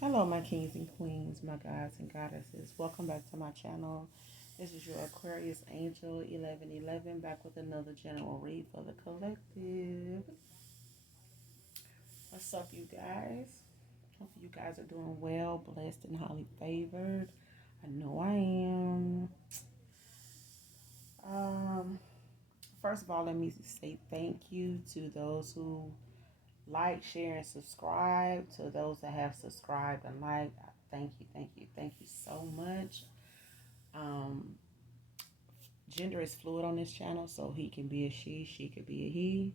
Hello, my kings and queens, my gods and goddesses. Welcome back to my channel. This is your Aquarius Angel 1111 back with another general read for the collective. What's up, you guys? Hope you guys are doing well, blessed, and highly favored. I know I am. Um, First of all, let me say thank you to those who like, share, and subscribe. To those that have subscribed and liked, thank you so much. Um, Gender is fluid on this channel, so he can be a she could be a he.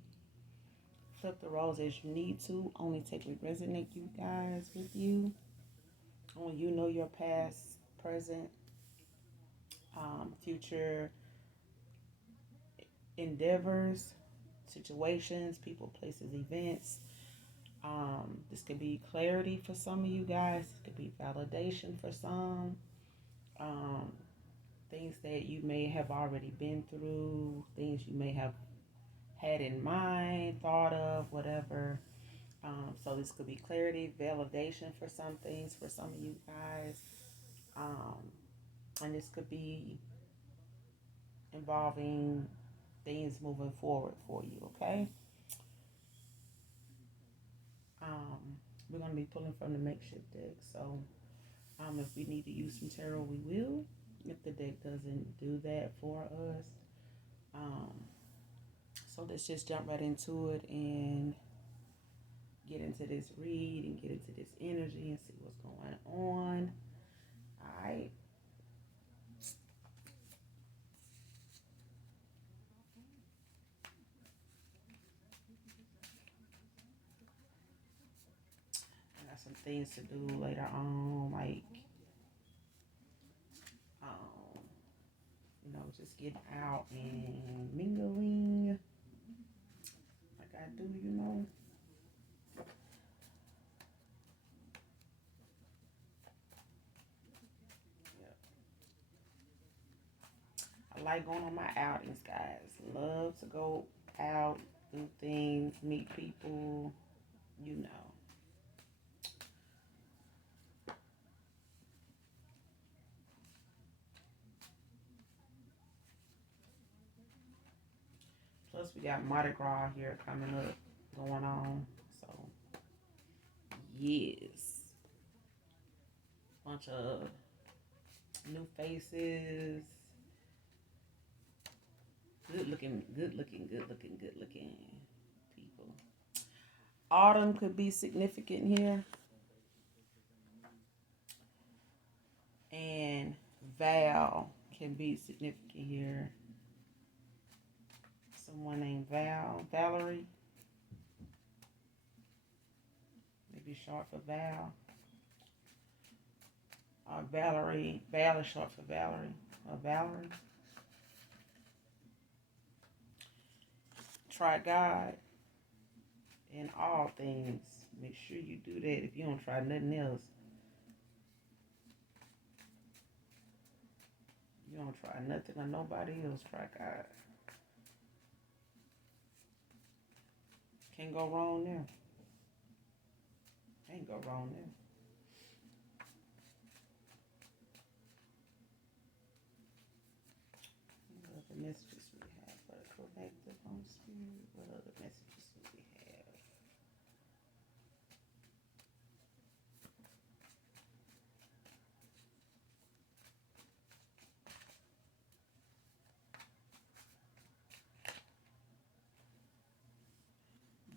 Flip the roles as you need to. Only take what resonate you guys with you. Only you know your past, present, future endeavors, situations, people, places, events. This could be clarity for some of you guys. This could be validation for some. Um, Things that you may have already been through, things you may have had in mind, thought of, whatever. So this could be clarity, validation for some things for some of you guys. Um, and this could be involving things moving forward for you, okay? Um, we're going to be pulling from the makeshift deck. So if we need to use some tarot, we will. If the deck doesn't do that for us. Um, so let's just jump right into it and get into this read and get into this energy and see what's going on. All right. I got some things to do later on, like, um, just getting out and mingling like I do. Yeah. I like going on my outings, guys. Love to go out, do things, meet people, you know. Plus, we got Mardi Gras here coming up, going on. So, yes. Bunch of new faces. Good looking people. Autumn could be significant here. And Val can be significant here. Someone named Valerie, maybe short for Val. Or Valerie, Val is short for Valerie. Or Valerie. Try God in all things. Make sure you do that. If you don't try nothing else, you don't try nothing or nobody else. Try God. Can't go wrong there. Can't go wrong there. What other messages we have for the collective on spirit? What other messages do we have?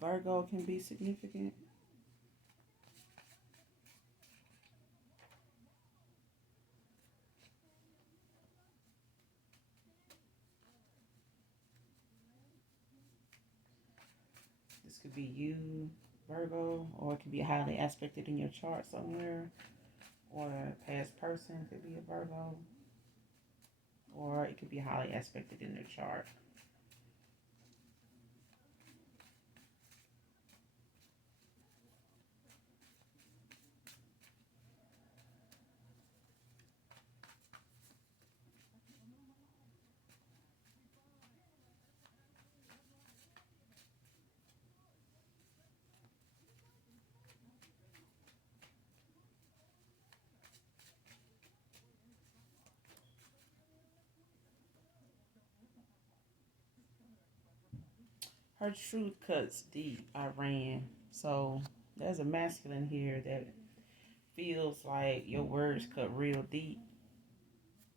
Virgo can be significant. This could be you, Virgo, or it could be highly aspected in your chart somewhere, or a past person could be a Virgo, or it could be highly aspected in their chart. Her truth cuts deep, I ran. So there's a masculine here that feels like your words cut real deep.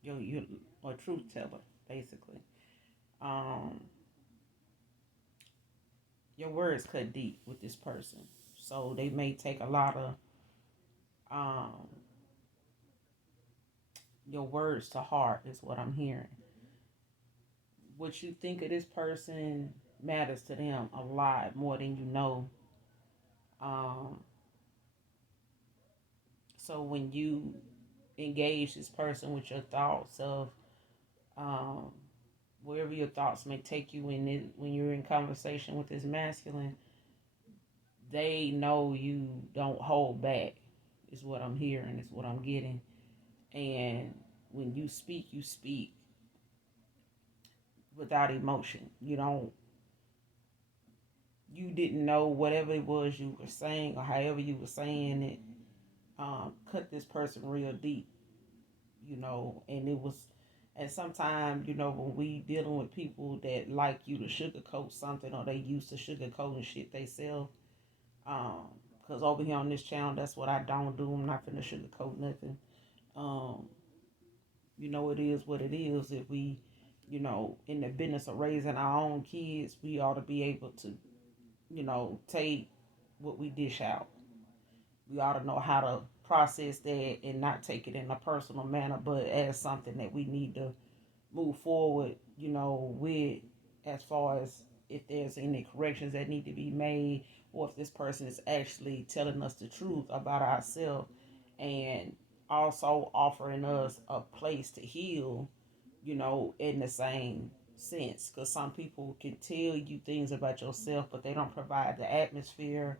You a truth teller, basically. Um, your words cut deep with this person. So they may take a lot of um your words to heart is what I'm hearing. What you think of this person matters to them a lot more than you know. Um, so when you engage this person with your thoughts of um, wherever your thoughts may take you in it, when you're in conversation with this masculine, they know you don't hold back. Is what I'm hearing. Is what I'm getting. And when you speak without emotion. You don't. You didn't know whatever it was you were saying or however you were saying it. Cut this person real deep. And it was. And sometimes, when we dealing with people that like you to sugarcoat something or they used to sugarcoating shit they sell. Because over here on this channel, that's what I don't do. I'm not finna sugarcoat nothing. Um, it is what it is. If we, in the business of raising our own kids, we ought to be able to, take what we dish out. We ought to know how to process that and not take it in a personal manner, but as something that we need to move forward, with, as far as if there's any corrections that need to be made, or if this person is actually telling us the truth about ourselves and also offering us a place to heal, in the same sense. Because some people can tell you things about yourself, but they don't provide the atmosphere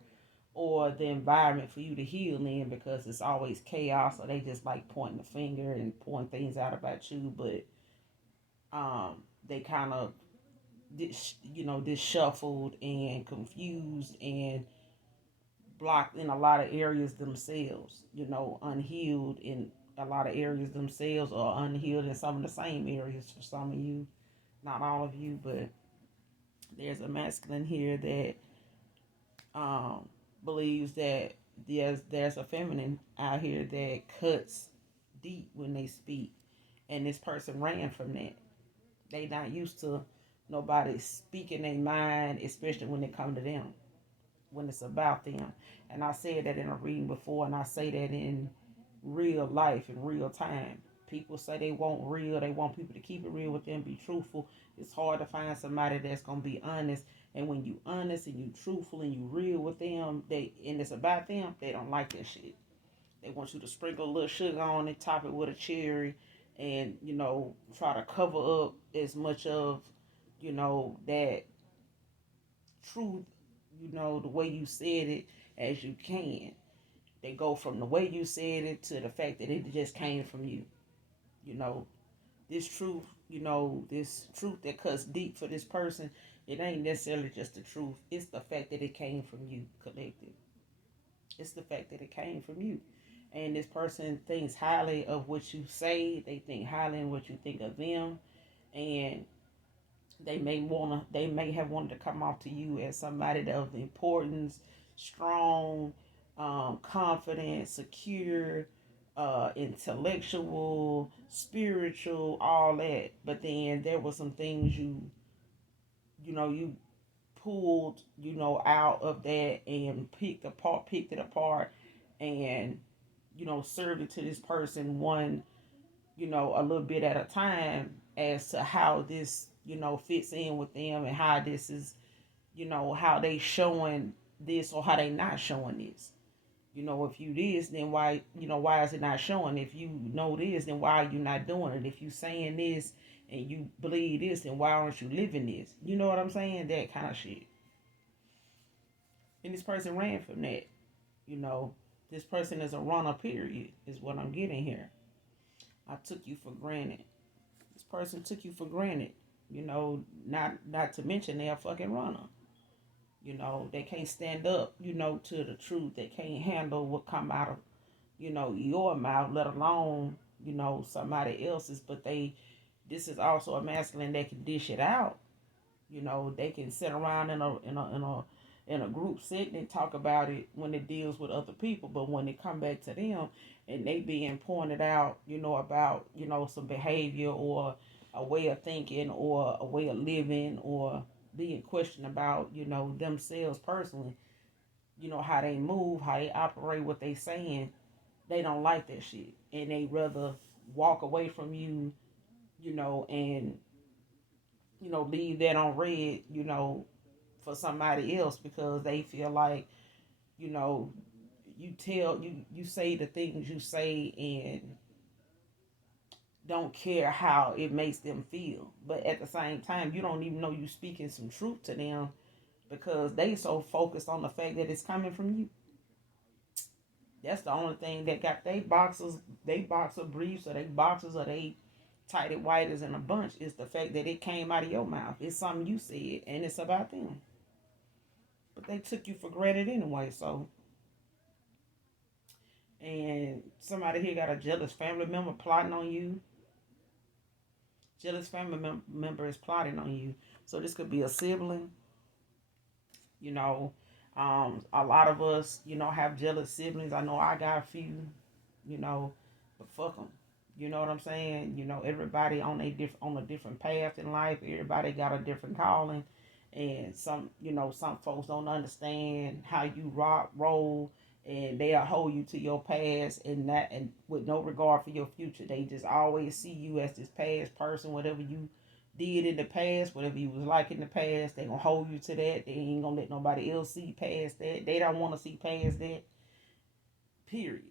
or the environment for you to heal in, because it's always chaos, or they just like pointing the finger and pointing things out about you. But they kind of disheveled and confused and blocked in a lot of areas themselves, unhealed in a lot of areas themselves, or unhealed in some of the same areas for some of you, not all of you. But there's a masculine here that um, believes that there's a feminine out here that cuts deep when they speak, and this person ran from that. They not used to nobody speaking their mind, especially when it come to them, when it's about them. And I said that in a reading before, and I say that in real life, in real time. People say they want real, they want people to keep it real with them, be truthful. It's hard to find somebody that's gonna be honest. And when you honest and you truthful and you real with them, and it's about them, they don't like that shit. They want you to sprinkle a little sugar on it, top it with a cherry, and try to cover up as much of that truth, the way you said it, as you can. They go from the way you said it to the fact that it just came from you. You know, this truth, this truth that cuts deep for this person, it ain't necessarily just the truth. It's the fact that it came from you, collective. It's the fact that it came from you. And this person thinks highly of what you say. They think highly of what you think of them. And they may have wanted to come off to you as somebody that of importance, strong, confident, secure, intellectual, spiritual, all that. But then there were some things you pulled, out of that and picked it apart, and served it to this person one, a little bit at a time, as to how this, fits in with them, and how this is, how they showing this or how they not showing this. If you this, then why is it not showing? If you know this, then why are you not doing it? If you saying this and you believe this, then why aren't you living this? You know what I'm saying? That kind of shit. And this person ran from that. You know, this person is a runner, period, is what I'm getting here. I took you for granted. This person took you for granted. Not to mention they're a fucking runner. They can't stand up, to the truth. They can't handle what come out of, your mouth, let alone, somebody else's. But this is also a masculine that can dish it out. They can sit around in a group setting and talk about it when it deals with other people, but when it come back to them and they being pointed out, about some behavior or a way of thinking or a way of living or being questioned about themselves personally, how they move, how they operate, what they saying, they don't like that shit and they rather walk away from you, and leave that on red, for somebody else because they feel like, you know, you say the things you say and don't care how it makes them feel. But at the same time, you don't even know you speaking some truth to them because they so focused on the fact that it's coming from you. That's the only thing that got they boxer briefs or they boxers or they tighted whiters in a bunch is the fact that it came out of your mouth. It's something you said and it's about them. But they took you for granted anyway, so. And somebody here got a jealous family member plotting on you. Jealous family member is plotting on you. So this could be a sibling. You know, a lot of us, have jealous siblings. I know I got a few. But fuck them. You know what I'm saying? Everybody on a different path in life. Everybody got a different calling, and some folks don't understand how you roll, and they'll hold you to your past, and with no regard for your future. They just always see you as this past person, whatever you did in the past, whatever you was like in the past. They gonna hold you to that. They ain't gonna let nobody else see past that. They don't want to see past that. Period.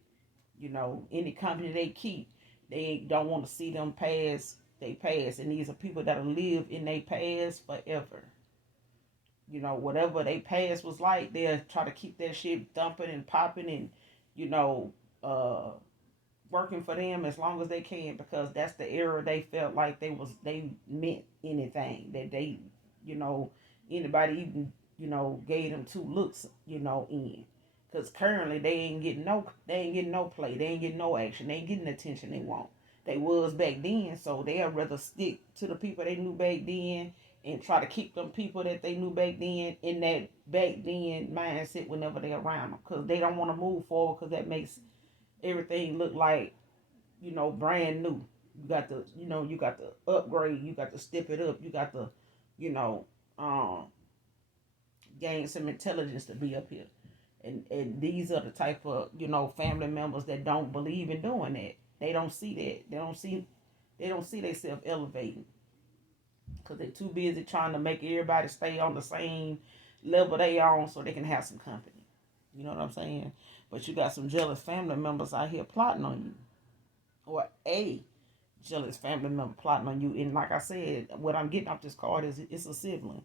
Any company they keep, they don't want to see them pass they past. And these are people that'll live in their past forever. Whatever they past was like, they'll try to keep that shit thumping and popping and, you know, uh working for them as long as they can because that's the era they felt like they meant anything. That they, you know, anybody even, gave them two looks, in. Cause currently they ain't getting no play, they ain't getting no action, they ain't getting the attention they want. They was back then, so they'll rather stick to the people they knew back then and try to keep them people that they knew back then in that back then mindset whenever they're around them. Cause they don't want to move forward, cause that makes everything look like, brand new. You got to upgrade, you got to step it up, you got to, you know, um, gain some intelligence to be up here. And these are the type of, family members that don't believe in doing that. They don't see that. They don't see themselves elevating because they're too busy trying to make everybody stay on the same level they on so they can have some company. You know what I'm saying? But you got some jealous family members out here plotting on you, or a jealous family member plotting on you. And like I said, what I'm getting off this card is it's a sibling.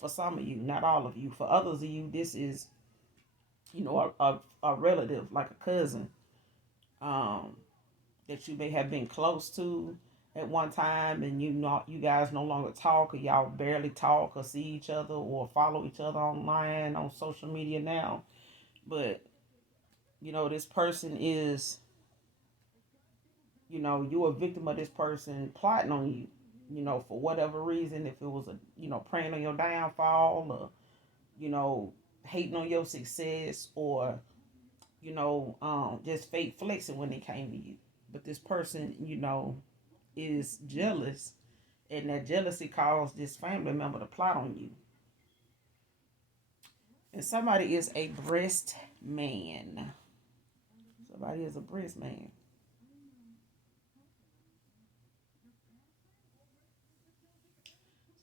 For some of you, not all of you. For others of you, this is, a relative, like a cousin, um, that you may have been close to at one time, and you guys no longer talk, or y'all barely talk or see each other or follow each other online on social media now. But this person is, you're a victim of this person plotting on you, for whatever reason. If it was praying on your downfall, or hating on your success, or just fake flexing when they came to you. But this person, is jealous, and that jealousy caused this family member to plot on you. And somebody is a breast man. Somebody is a breast man.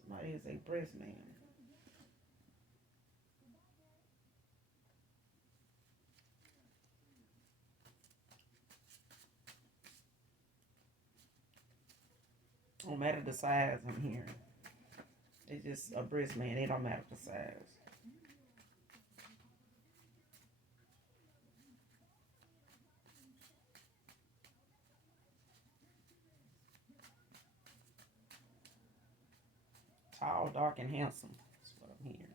Somebody is a breast man. Don't matter the size I'm hearing. It's just a breast man. It don't matter the size. Tall, dark, and handsome. That's what I'm hearing.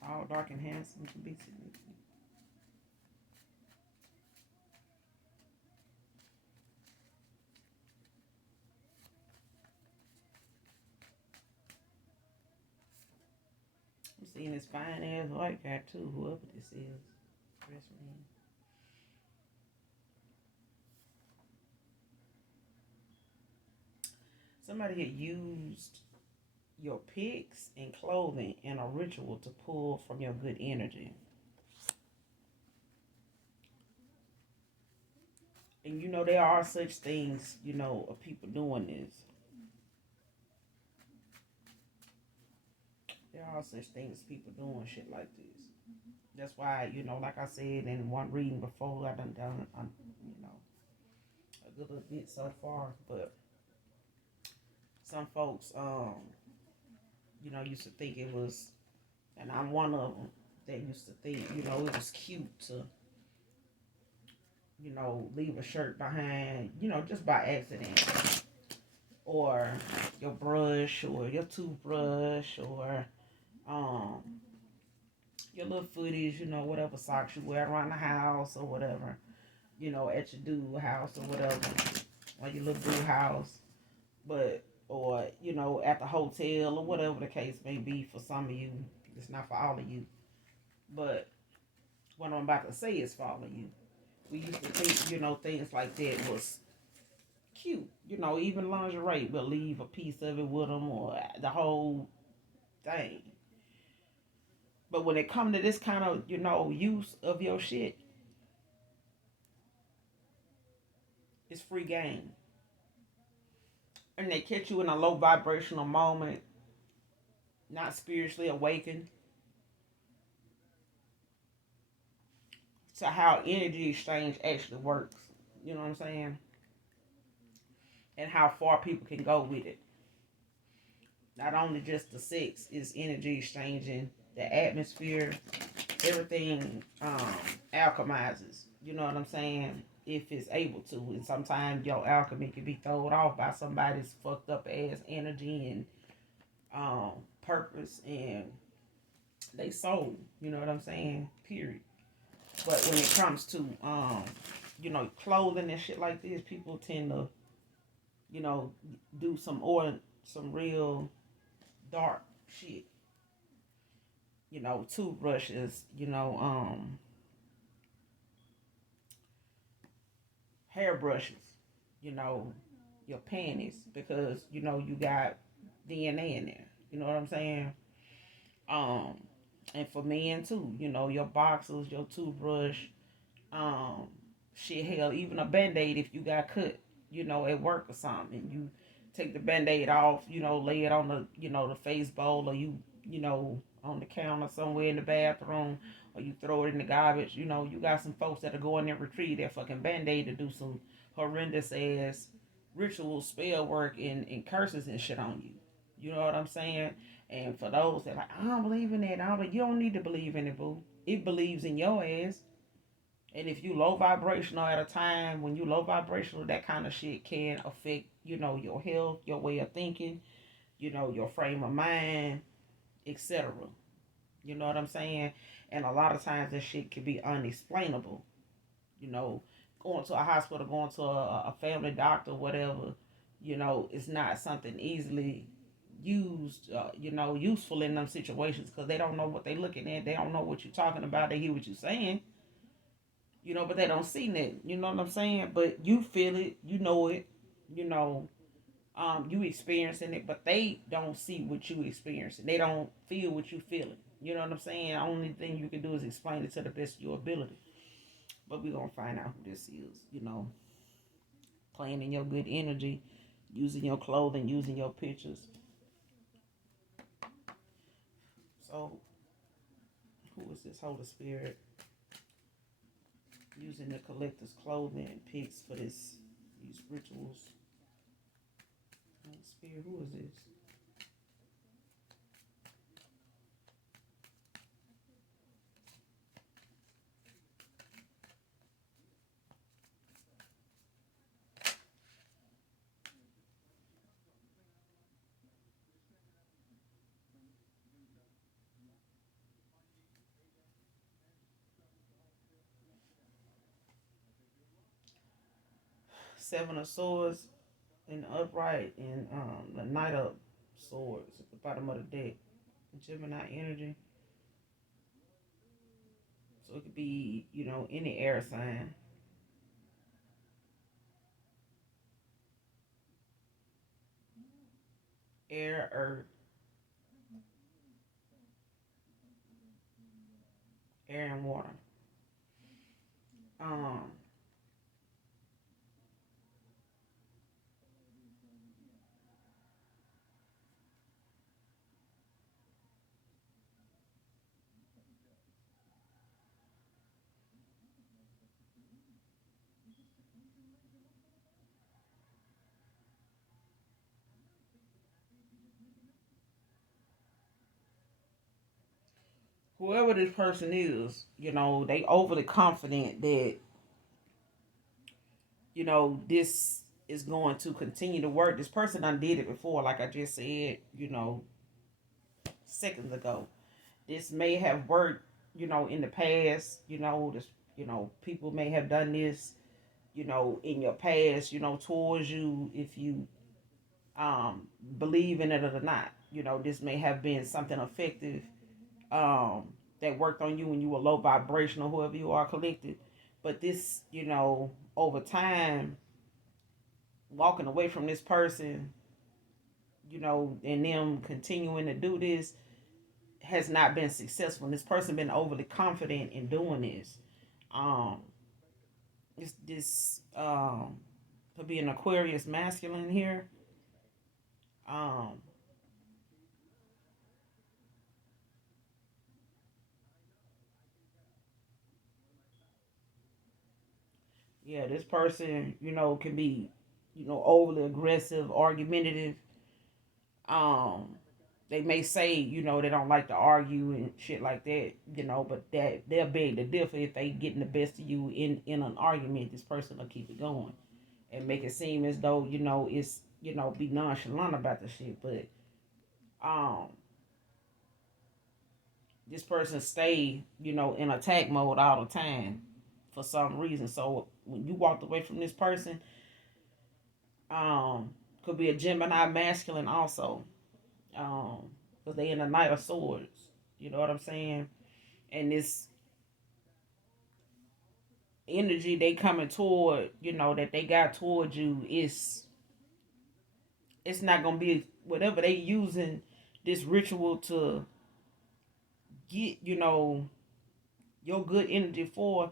Tall, dark, and handsome can be significant. seeing this fine ass white guy too, whoever this is. Dress me. Somebody had used your pics and clothing in a ritual to pull from your good energy. And you know, there are such things, you know, of people doing this. There are such things, people doing shit like this. That's why, you know, like I said in one reading before, I done you know, a good little bit so far. But some folks, you know, used to think it was, and I'm one of them that used to think, you know, it was cute to, you know, leave a shirt behind, you know, just by accident, or your brush, or your toothbrush, or um, your little footies, you know, whatever socks you wear around the house or whatever, you know, at your dude house or whatever, or your little dude house, but or you know, at the hotel or whatever the case may be. For some of you, it's not for all of you, but what I'm about to say is for all of you. We used to think, you know, things like that was cute. You know, even lingerie, we'll leave a piece of it with them or the whole thing. But when it come to this kind of, you know, use of your shit, it's free game. And they catch you in a low vibrational moment, not spiritually awakened to how energy exchange actually works. You know what I'm saying? And how far people can go with it. Not only just the sex is energy exchanging, the atmosphere, everything alchemizes. You know what I'm saying? If it's able to, and sometimes your alchemy can be thrown off by somebody's fucked up ass energy and purpose and they soul. You know what I'm saying? Period. But when it comes to you know, clothing and shit like this, people tend to, you know, do some real dark shit. You know, toothbrushes, you know, hairbrushes, you know, your panties because you know you got DNA in there. You know what I'm saying? Um, and for men too, you know, your boxers, your toothbrush, um, shit, hell, even a band-aid if you got cut, you know, at work or something, and you take the band-aid off, you know, lay it on the, you know, the face bowl, or you know, on the counter somewhere in the bathroom, or you throw it in the garbage. You know, you got some folks that are going there and retrieve that fucking band-aid to do some horrendous ass ritual spell work and curses and shit on you. You know what I'm saying? And for those that are like, I don't believe in that, you don't need to believe in it, boo. It believes in your ass. And if you low vibrational at a time when you low vibrational, that kind of shit can affect, you know, your health, your way of thinking, you know, your frame of mind, etc. You know what I'm saying? And a lot of times that shit can be unexplainable. You know, going to a hospital, going to a family doctor, whatever, you know, it's not something easily used, you know, useful in them situations because they don't know what they're looking at. They don't know what you're talking about. They hear what you're saying, you know, but they don't see that. You know what I'm saying? But you feel it, you know it, you know, you experiencing it, but they don't see what you experiencing. They don't feel what you feeling. You know what I'm saying? The only thing you can do is explain it to the best of your ability. But we're gonna find out who this is, you know. Playing in your good energy, using your clothing, using your pictures. So who is this Holy Spirit? Using the collector's clothing and pics for these rituals. Holy Spirit, who is this? 7 of Swords in the upright and the Knight of Swords at the bottom of the deck. Gemini energy. So it could be, any air sign. Air, earth, air and water. Um, Whoever this person is, they overly confident that, this is going to continue to work. This person done did it before, like I just said, seconds ago. This may have worked, in the past, people may have done this, in your past, towards you if you believe in it or not. This may have been something effective um, that worked on you when you were low vibrational, whoever you are collected. But this, over time, walking away from this person, and them continuing to do this has not been successful. And this person been overly confident in doing this. Um, this could be an Aquarius masculine here. Um, yeah, this person, can be, overly aggressive, argumentative. Um, they may say, they don't like to argue and shit like that, but that they'll beg to differ if they getting the best of you in an argument. This person will keep it going and make it seem as though, it's, be nonchalant about the shit. But um, this person stay, in attack mode all the time for some reason. So when you walked away from this person, um, could be a Gemini masculine also, because they in the Knight of Swords. You know what I'm saying? And this energy they coming toward, that they got toward you is, it's not gonna be whatever they using this ritual to get, your good energy for.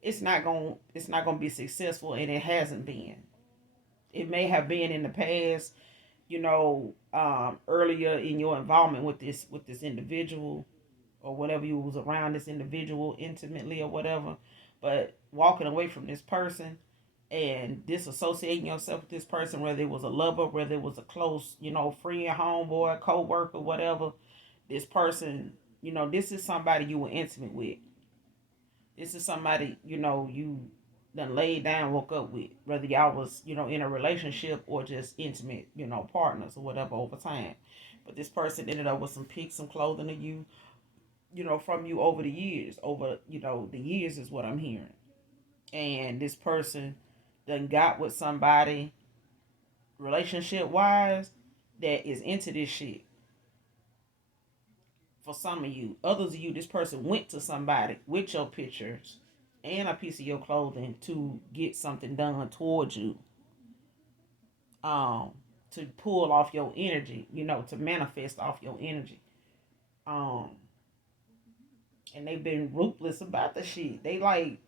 It's not gonna be successful, and it hasn't been. It may have been in the past, earlier in your involvement with this individual, or whatever, you was around this individual intimately or whatever. But walking away from this person and disassociating yourself with this person, whether it was a lover, whether it was a close, friend, homeboy, co-worker, whatever, this person, this is somebody you were intimate with. This is somebody, you done laid down, woke up with, whether y'all was, in a relationship or just intimate, partners or whatever over time. But this person ended up with some pics, some clothing of you, from you over the years. Over, the years is what I'm hearing. And this person done got with somebody relationship wise that is into this shit. For some of you, others of you, this person went to somebody with your pictures and a piece of your clothing to get something done towards you. Um, to pull off your energy, to manifest off your energy. Um, and they've been ruthless about the shit. They like,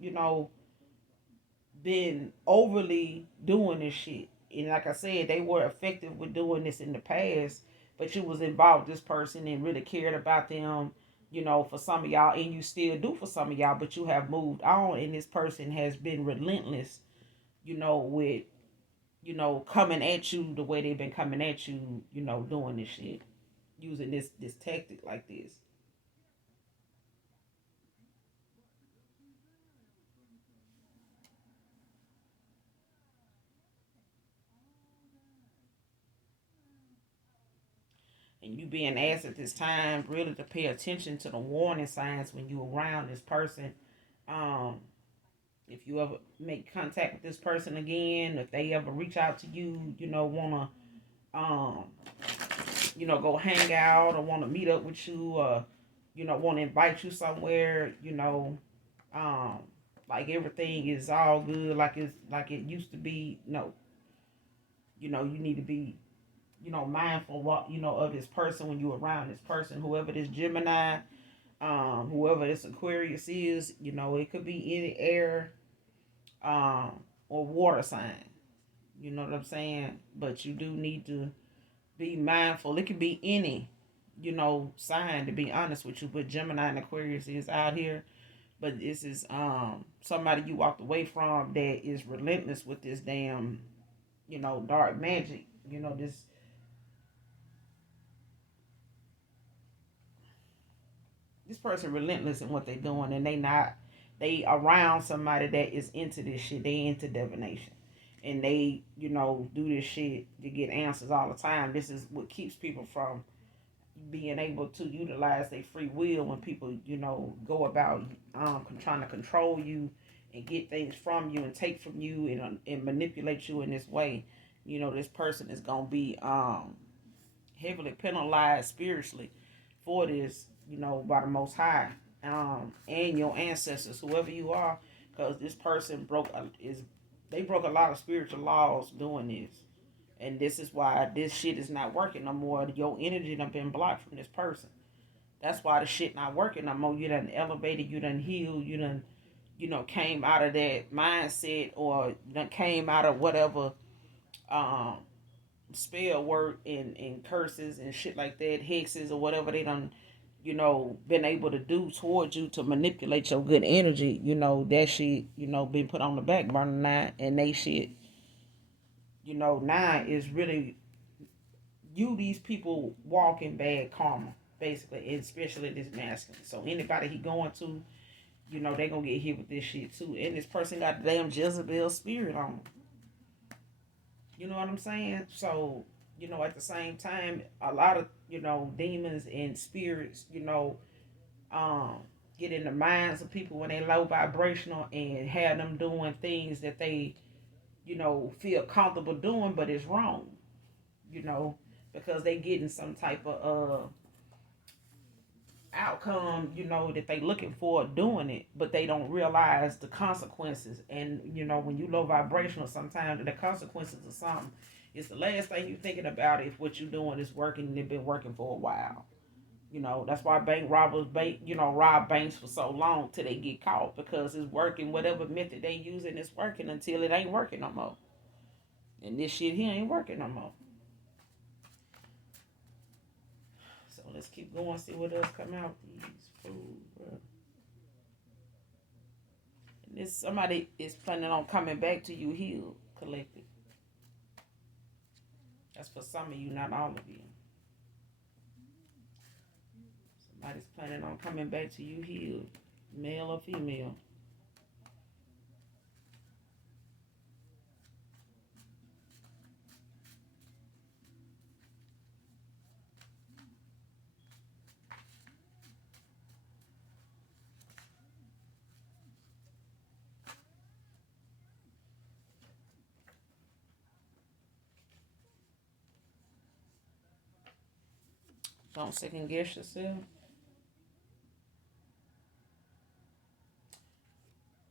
been overly doing this shit. And like I said, they were effective with doing this in the past, but you was involved with this person and really cared about them, for some of y'all, and you still do for some of y'all, but you have moved on, and this person has been relentless, with, coming at you the way they've been coming at you, doing this shit, using this tactic like this. And you being asked at this time really to pay attention to the warning signs when you around this person. Um, if you ever make contact with this person again, if they ever reach out to you, wanna um, go hang out or wanna meet up with you, or wanna invite you somewhere, Um, like everything is all good, like it's like it used to be. No, you need to be, mindful what of this person when you're around this person, whoever this Gemini, whoever this Aquarius is. It could be any air, um, or water sign. You know what I'm saying? But you do need to be mindful. It could be any, sign, to be honest with you. But Gemini and Aquarius is out here. But this is somebody you walked away from that is relentless with this damn, dark magic. This person relentless in what they doing, and they around somebody that is into this shit. They into divination, and they do this shit to get answers all the time. This is what keeps people from being able to utilize their free will when people go about trying to control you and get things from you and take from you and manipulate you in this way. This person is gonna be heavily penalized spiritually for this, by the Most High, and your ancestors, whoever you are, because this person they broke a lot of spiritual laws doing this, and this is why this shit is not working no more. Your energy done been blocked from this person. That's why the shit not working no more. You done elevated, you done healed, you done, came out of that mindset, or done came out of whatever um spell work and curses and shit like that, hexes or whatever they done, been able to do towards you to manipulate your good energy. That shit, been put on the back burner now, and they shit, now is really these people walk in bad karma, basically, especially this masculine. So anybody he going to, they gonna get hit with this shit too. And this person got the damn Jezebel spirit on them. You know what I'm saying? So, at the same time, a lot of, demons and spirits, um, get in the minds of people when they low vibrational and have them doing things that they, feel comfortable doing, but it's wrong, you know, because they getting some type of outcome, that they looking for doing it, but they don't realize the consequences. And when you low vibrational, sometimes the consequences of something is the last thing you thinking about if what you doing is working and it been working for a while. That's why bank robbers rob banks for so long till they get caught, because it's working. Whatever method they using is working until it ain't working no more. And this shit here ain't working no more. So let's keep going, see what else come out these fools, bro. And this somebody is planning on coming back to you healed, collected. That's for some of you, not all of you. Somebody's planning on coming back to you healed, male or female. Don't second guess yourself.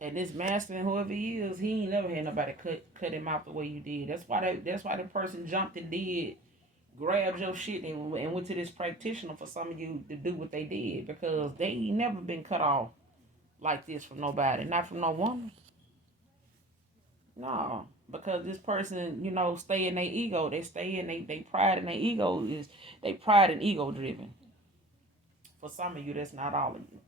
And this masculine, whoever he is, he ain't never had nobody cut him out the way you did. That's why the person jumped and did grabbed your shit and went to this practitioner for some of you to do what they did, because they ain't never been cut off like this from nobody, not from no woman. No, because this person, stay in their ego. They stay in they pride in their ego is they pride and ego driven. For some of you, that's not all of you.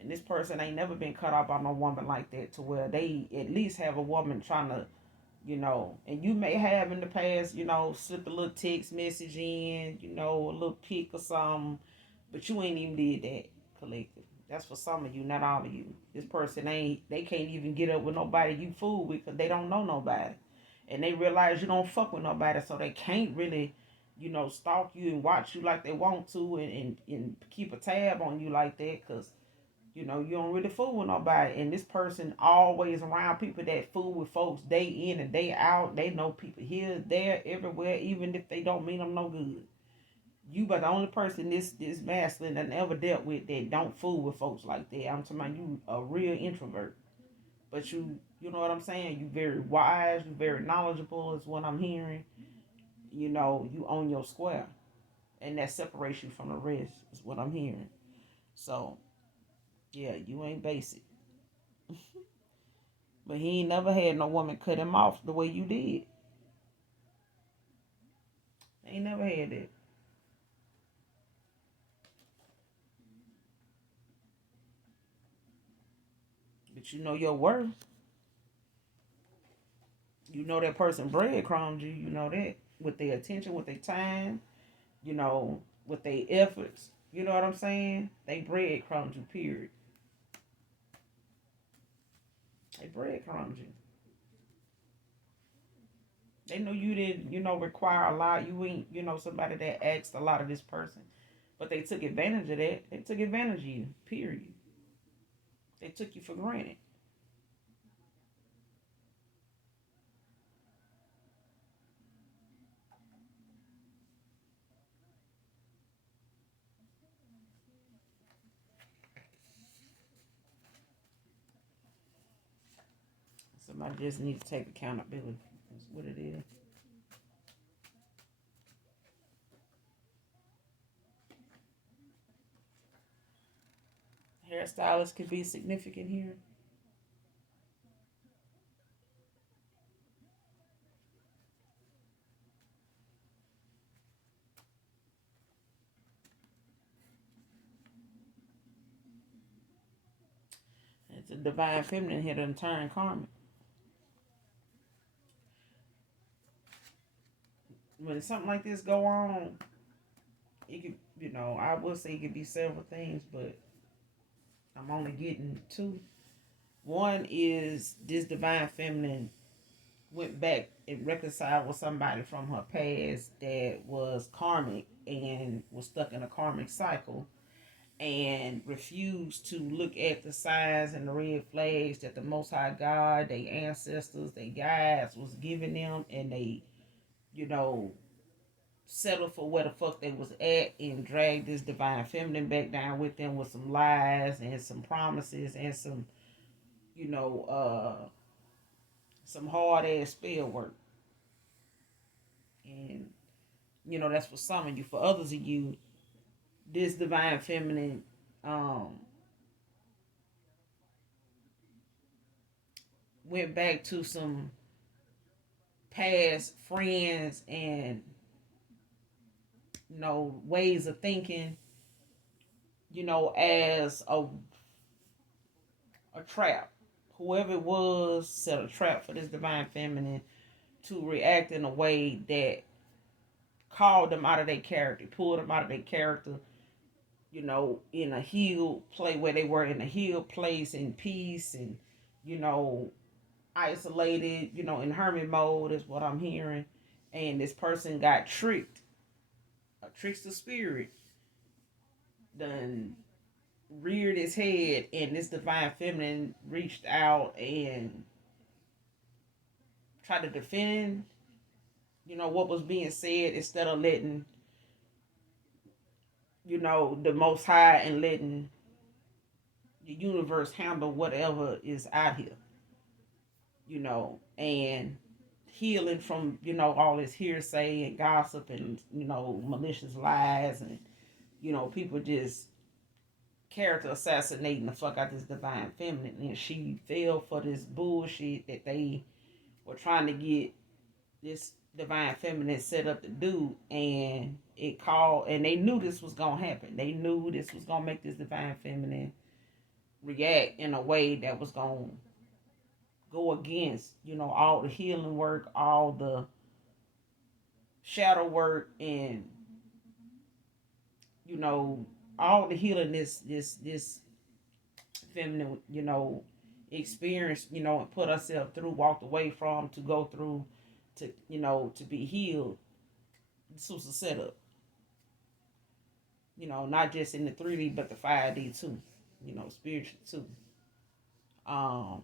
And this person ain't never been cut off by no woman like that, to where they at least have a woman trying to, and you may have in the past, slip a little text message in, a little pic or something, but you ain't even did that, collective. That's for some of you, not all of you. This person they can't even get up with nobody you fool with, because they don't know nobody. And they realize you don't fuck with nobody, so they can't really, stalk you and watch you like they want to, and keep a tab on you like that, because you don't really fool with nobody. And this person always around people that fool with folks day in and day out. They know people here, there, everywhere, even if they don't mean them no good. You but the only person this masculine that ever dealt with that don't fool with folks like that. I'm talking about you a real introvert. But you know what I'm saying? You very wise, you very knowledgeable is what I'm hearing. You know, you own your square. And that separates you from the rest is what I'm hearing. So yeah, you ain't basic. But he ain't never had no woman cut him off the way you did. Ain't never had that. But you know your worth. You know that person breadcrumbed you. You know that with their attention, with their time, you know, with their efforts. You know what I'm saying? They breadcrumbed you. Period. They breadcrumbed you. They know you didn't, require a lot. You ain't, somebody that asked a lot of this person, but they took advantage of that. They took advantage of you. Period. They took you for granted. Somebody just needs to take accountability. That's what it is. Hairstylists could be significant here. It's a divine feminine here to turn karmic. When something like this go on, it could, I will say it could be several things, but I'm only getting two. One is this divine feminine went back and reconciled with somebody from her past that was karmic and was stuck in a karmic cycle and refused to look at the signs and the red flags that the Most High God, their ancestors, their guides was giving them, and they, you know, settled for where the fuck they was at and dragged this divine feminine back down with them with some lies and some promises and some, you know, some hard ass spell work. And, that's for some of you. For others of you, this divine feminine um went back to some past friends and ways of thinking, as a trap. Whoever it was set a trap for this divine feminine to react in a way that called them out of their character, pulled them out of their character, in a healed place where they were in a healed place in peace and, you know, isolated, in hermit mode is what I'm hearing. And this person got tricked, a trickster spirit done reared his head, and this divine feminine reached out and tried to defend, what was being said instead of letting, the Most High and letting the universe handle whatever is out here, and healing from, all this hearsay and gossip and, malicious lies and, people just character assassinating the fuck out this divine feminine. And she fell for this bullshit that they were trying to get this divine feminine set up to do, and it called, and they knew this was gonna happen. They knew this was gonna make this divine feminine react in a way that was gonna go against, all the healing work, all the shadow work, and you know, all the healing this feminine, experience, and put herself through, walked away from, to go through, to, to be healed. This was a setup, not just in the 3D but the 5D too, spiritual too. Um,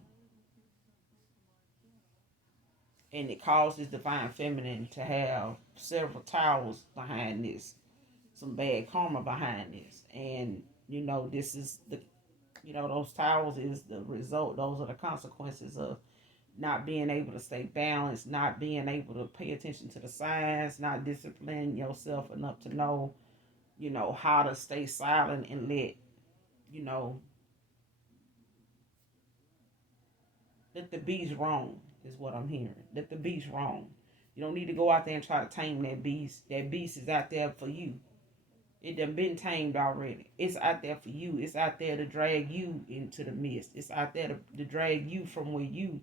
and it caused this divine feminine to have several towers behind this. some bad karma behind this. And, this is those towels is the result. Those are the consequences of not being able to stay balanced, not being able to pay attention to the signs, not disciplining yourself enough to know, how to stay silent and you know, let the beast roam is what I'm hearing. Let the beast roam. You don't need to go out there and try to tame that beast. That beast is out there for you. It done been tamed already. It's out there for you. It's out there to drag you into the mist. It's out there to drag you from where you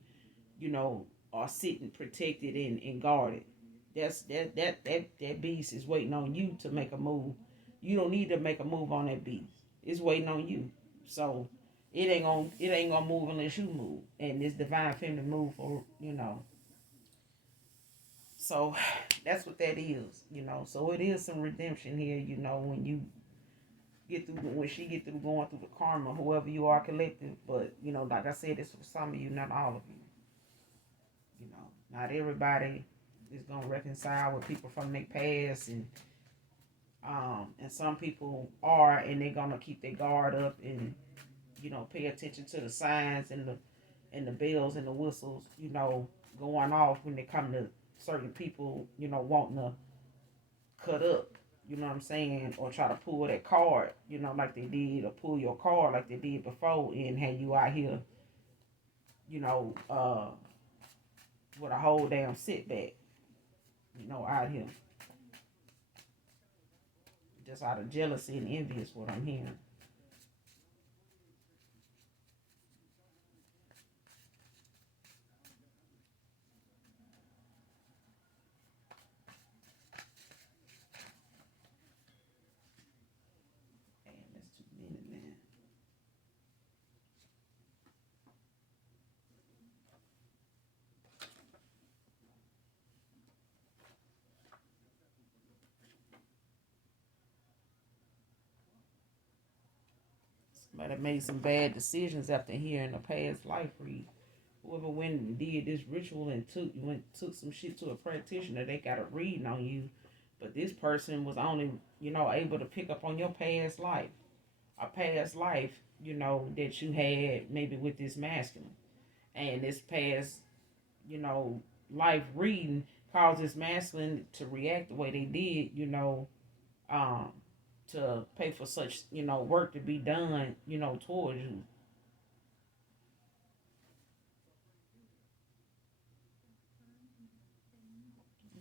are sitting protected and guarded. That beast is waiting on you to make a move. You don't need to make a move on that beast. It's waiting on you. So it ain't gonna move unless you move. And this divine feminine move for. So that's what that is. So it is some redemption here, when you when she get through going through the karma, whoever you are collective. But like I said, it's for some of you, not all of you. Not everybody is gonna reconcile with people from their past, and some people are, and they're gonna keep their guard up and pay attention to the signs and the bells and the whistles, going off when they come to certain people, wanting to cut up, you know what I'm saying, or try to pull that card, like they did, or pull your card like they did before, and had you out here, you know, uh, with a whole damn setback, out here. Just out of jealousy and envy is what I'm hearing. Damn, that's too many, man. Somebody made some bad decisions after hearing a past life read. Whoever went and did this ritual and took some shit to a practitioner, they got a reading on you. But this person was only, able to pick up on your past life. A past life, that you had maybe with this masculine. And this past, you know, life reading caused this masculine to react the way they did, um, to pay for such, work to be done, towards you.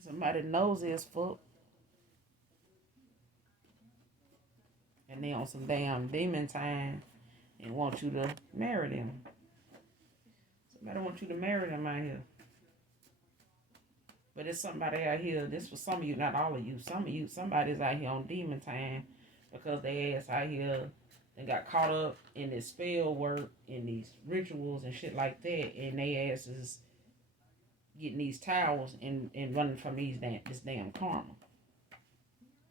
Somebody knows as fuck, and they on some damn demon time and want you to marry them. Somebody want you to marry them out here. But it's somebody out here, this for some of you, not all of you. Some of you, somebody's out here on demon time because they ass out here and got caught up in this spell work and these rituals and shit like that, and they asses getting these towels and running from this damn karma.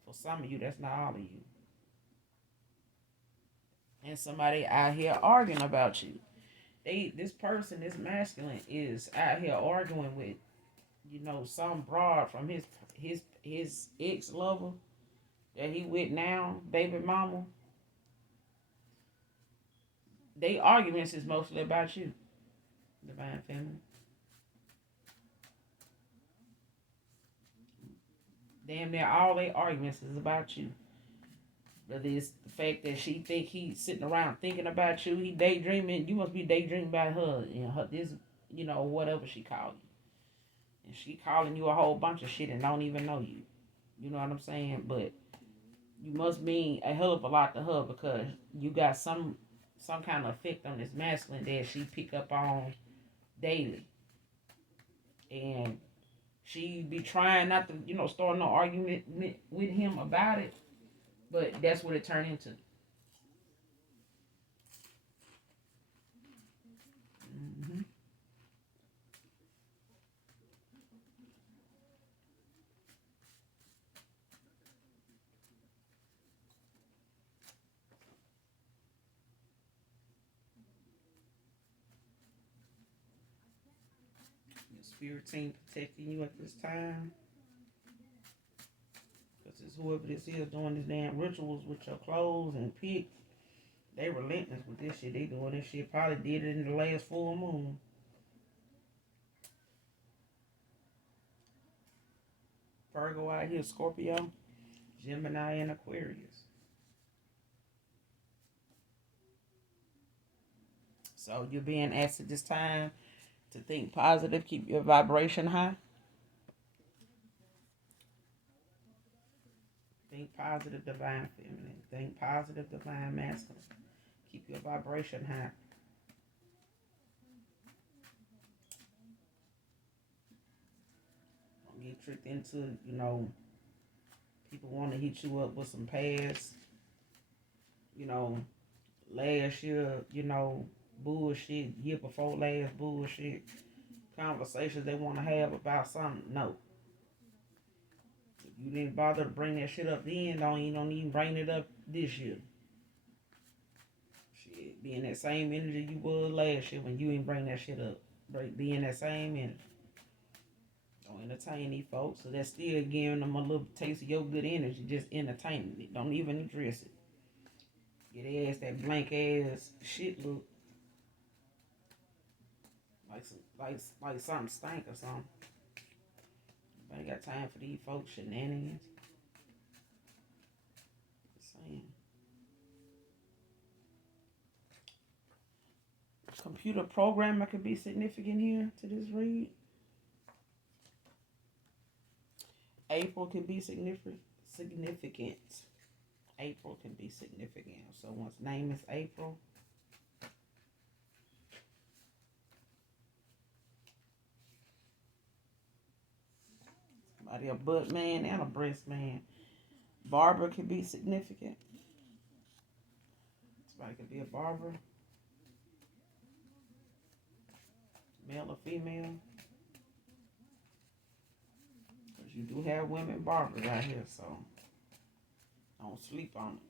For some of you, that's not all of you. And somebody out here arguing about you. This person, this masculine, is out here arguing with, some broad from his ex lover that he with now, baby mama. They arguments is mostly about you, divine feminine. Damn near all their arguments is about you. But it's the fact that she think he's sitting around thinking about you, he daydreaming. You must be daydreaming about her and her this, whatever she called you. And she calling you a whole bunch of shit and don't even know you. You know what I'm saying? But you must mean a hell of a lot to her because you got some kind of effect on this masculine that she pick up on daily. And she be trying not to, start no argument with him about it. But that's what it turned into. Mm-hmm. Your spirit team protecting you at this time. Because is whoever this is doing these damn rituals with your clothes and pick. They relentless with this shit. They doing this shit. Probably did it in the last full moon. Virgo out here, Scorpio, Gemini, and Aquarius. So you're being asked at this time to think positive, keep your vibration high. Think positive, divine feminine. Think positive, divine masculine. Keep your vibration high. Don't get tricked into, people want to hit you up with some past, you know, last year, bullshit, year before last bullshit, conversations they want to have about something. No. If you didn't bother to bring that shit up then, don't even bring it up this year. Shit, be in that same energy you was last year when you didn't bring that shit up. Be in that same energy. Don't entertain these folks. So that's still giving them a little taste of your good energy. Just entertaining it. Don't even address it. Get their ass that blank ass shit look. Like something stank or something. But ain't got time for these folks shenanigans. Just saying. Computer programmer could be significant here to this read. April can be significant. April can be significant. So one's name is April. Somebody a butt man and a breast man. Barber can be significant. Somebody could be a barber. Male or female. Because you do have women barbers out here, so don't sleep on it.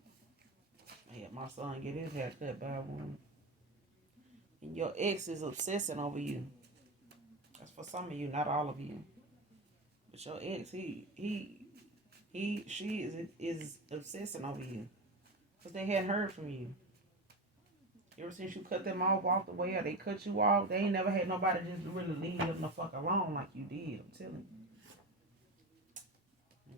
I had my son get his hair cut by a woman. And your ex is obsessing over you. That's for some of you, not all of you. But your ex, she is obsessing over you. Because they hadn't heard from you. Ever since you cut them off, walked away, or they cut you off, they ain't never had nobody just really leave them the fuck alone like you did. I'm telling you.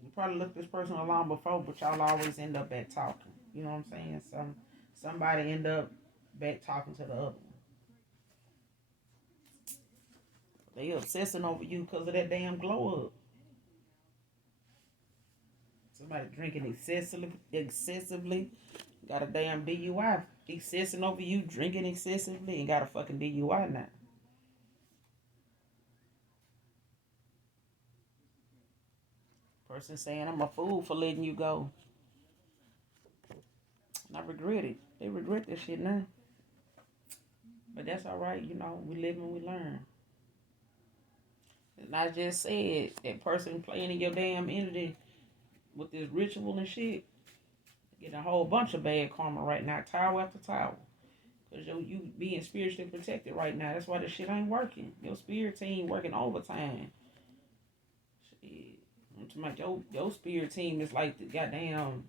You probably looked this person along before, but y'all always end up back talking. You know what I'm saying? Somebody end up back talking to the other one. They obsessing over you because of that damn glow up. Somebody drinking excessively, got a damn DUI. Excessing over you, drinking excessively, and got a fucking DUI now. Person saying, I'm a fool for letting you go. And I regret it. They regret this shit now. But that's alright, we live and we learn. And I just said, that person playing in your damn energy with this ritual and shit, getting a whole bunch of bad karma right now, tower after tower. Because you being spiritually protected right now. That's why this shit ain't working. Your spirit team working overtime. Shit. I'm talking about your spirit team is like the goddamn,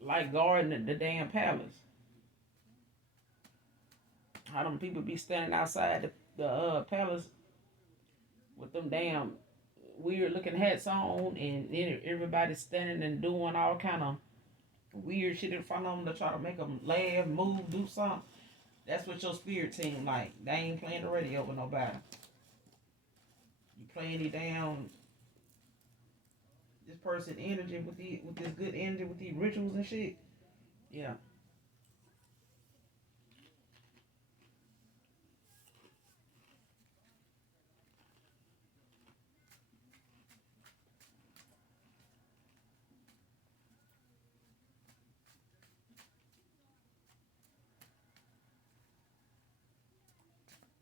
like guarding the damn palace. How them people be standing outside the palace with them damn weird looking hats on, and then everybody's standing and doing all kind of weird shit in front of them to try to make them laugh, move, do something. That's what your spirit team like. They ain't playing the radio with nobody. You playing the damn this person energy with this good energy with these rituals and shit. Yeah.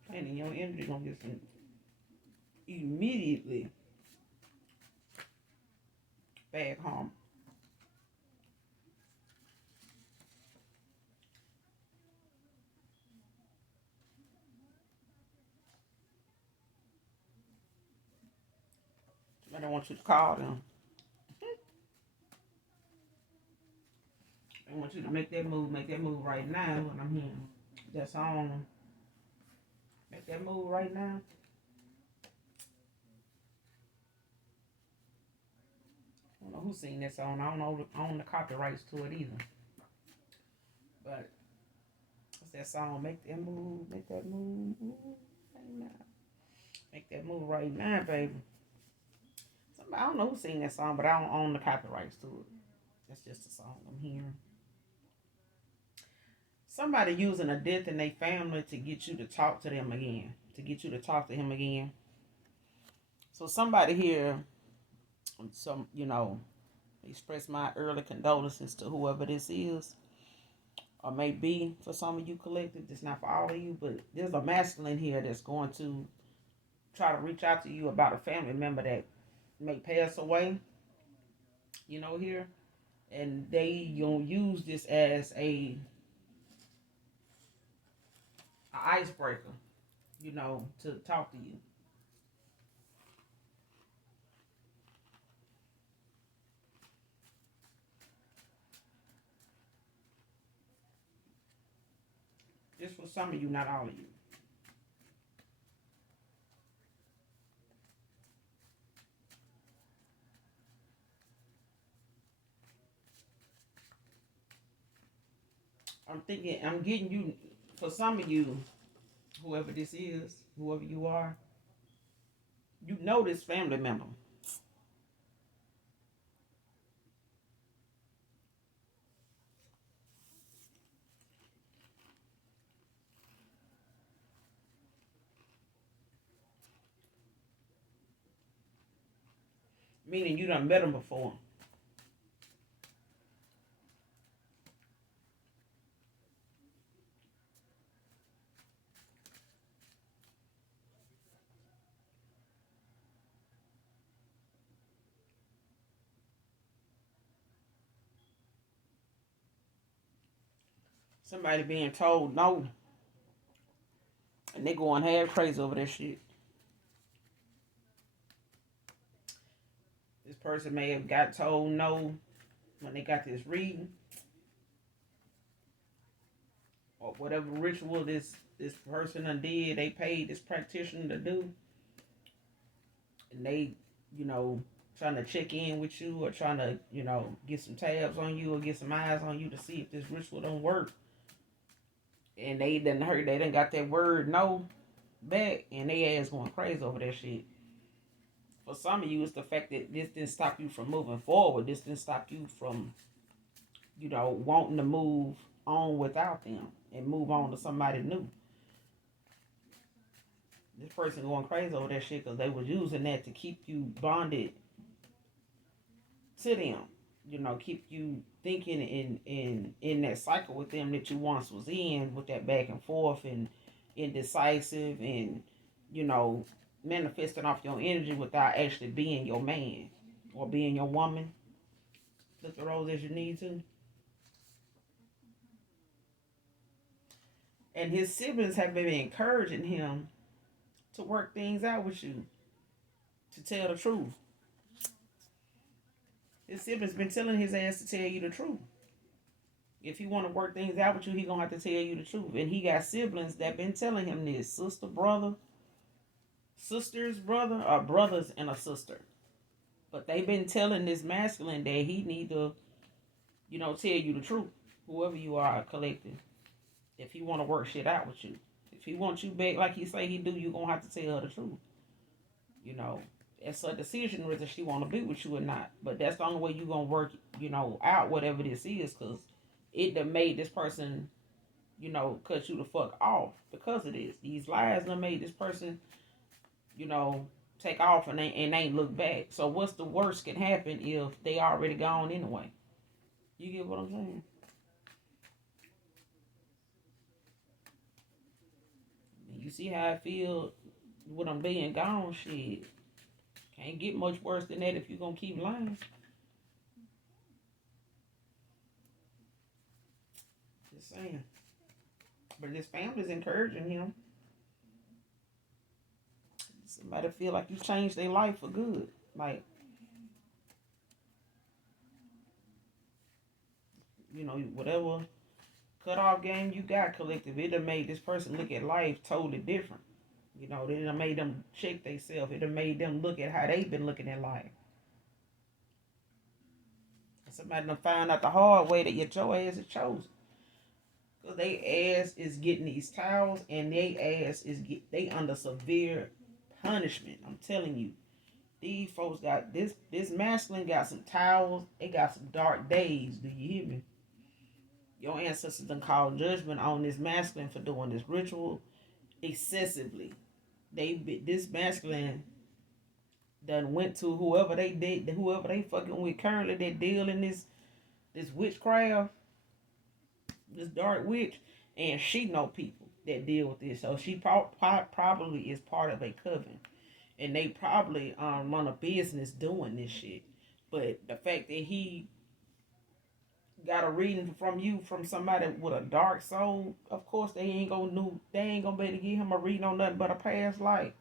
And your energy gonna get some immediately bad harm. don't want you to call them. I want you to make that move right now when I'm here. That song, make that move right now. I don't know who sing that song. I don't know own the copyrights to it either. But what's that song? Make that move right now. Make that move right now, baby. Somebody, I don't know who sing that song, but I don't own the copyrights to it. That's just a song I'm hearing. Somebody using a death in their family to get you to talk to them again, to get you to talk to him again. So somebody here, express my early condolences to whoever this is, or may be for some of you collective. It's not for all of you, but there's a masculine here that's going to try to reach out to you about a family member that may pass away, here. And they gonna use this as a icebreaker, to talk to you. Just for some of you, not all of you. I'm getting you, for some of you, whoever this is, whoever you are, you know this family member. Meaning you done met them before. Somebody being told no, and they going half crazy over that shit. This person may have got told no when they got this reading, or whatever ritual this person done did. They paid this practitioner to do, and they, trying to check in with you, or trying to, get some tabs on you, or get some eyes on you to see if this ritual don't work. And they done got that word no back, and they ass going crazy over that shit. For some of you, it's the fact that this didn't stop you from moving forward. This didn't stop you from, wanting to move on without them and move on to somebody new. This person going crazy over that shit because they was using that to keep you bonded to them. Keep you thinking in that cycle with them that you once was in, with that back and forth and indecisive and, manifesting off your energy without actually being your man or being your woman. Look the roles as you need to. And his siblings have been encouraging him to work things out with you, to tell the truth. His siblings been telling his ass to tell you the truth. If he want to work things out with you, he gonna have to tell you the truth. And he got siblings that been telling him this: sister's brother, or brothers and a sister. But they been telling this masculine that he need to, tell you the truth. Whoever you are, collective. If he want to work shit out with you, if he wants you back like he say he do, you gonna have to tell her the truth. It's a decision whether she want to be with you or not. But that's the only way you gonna work, out whatever this is, because it done made this person, cut you the fuck off because of this. These lies done made this person, take off and ain't look back. So what's the worst can happen if they already gone anyway? You get what I'm saying? You see how I feel with them being gone? Shit. Can't get much worse than that if you're going to keep lying. Just saying. But his family's encouraging him. Somebody feel like you changed their life for good. Like, whatever cutoff game you got, collective, it done made this person look at life totally different. It done made them check themselves. It done made them look at how they've been looking at life. Somebody done found out the hard way that your ass is chosen. Cause they ass is getting these towels, and they ass they under severe punishment. I'm telling you, these folks got this masculine got some towels. They got some dark days. Do you hear me? Your ancestors done called judgment on this masculine for doing this ritual excessively. This masculine done went to whoever they fucking with currently that deal in this witchcraft, this dark witch, and she know people that deal with this. So she probably is part of a coven, and they probably run a business doing this shit. But the fact that he got a reading from you from somebody with a dark soul, of course they ain't gonna be able to give him a reading on nothing but a past life.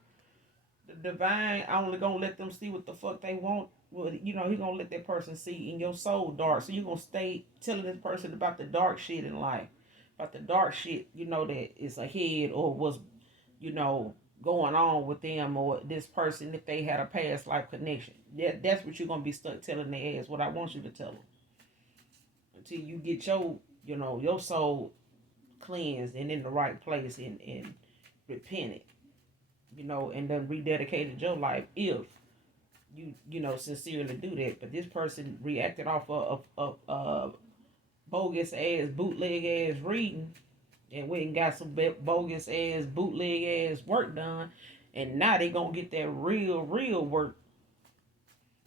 The divine only gonna let them see what the fuck they want. Well, he gonna let that person see in your soul dark. So you gonna stay telling this person about the dark shit in life, about the dark shit, that is ahead or was, going on with them or this person if they had a past life connection. That's what you're gonna be stuck telling their ass. What I want you to tell them until you get your soul cleansed and in the right place and repented, and then rededicated your life if you sincerely do that. But this person reacted off of bogus ass bootleg ass reading and went and got some bogus ass bootleg ass work done, and now they gonna get that real work.